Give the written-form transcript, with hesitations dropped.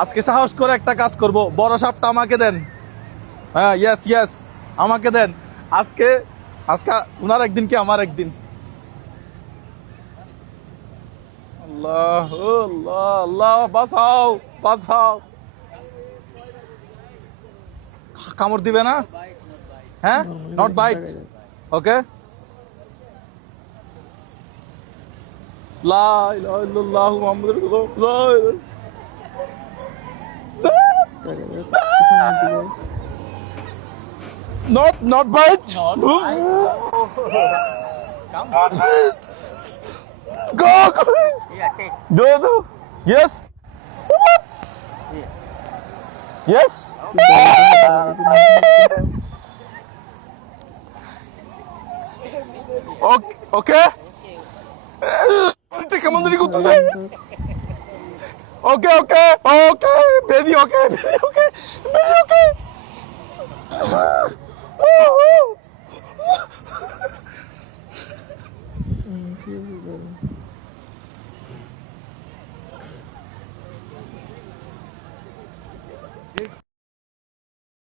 আজকে সাহস করে একটা কাজ করব, বড় সাপটা আমাকে দেন। হ্যাঁ, ইয়েস ইয়েস, আমাকে দেন। আজকে আজকে উনার একদিন কি আমার একদিন। আল্লাহ আল্লাহ আল্লাহ, বাঁচাও বাঁচাও। কামড় দিবে না? হ্যাঁ, নট বাইট। ওকে, লা ইলাহা ইল্লাল্লাহু মুহাম্মাদুর রাসূলুল্লাহ। Not bite. Not bite. Come on. Go, guys. Yeah, take. Do. Yes. Here. Yes. Okay. Okay. কেমন জানি করতেছে। Okay okay okay, baby okay, baby okay, baby ওকে।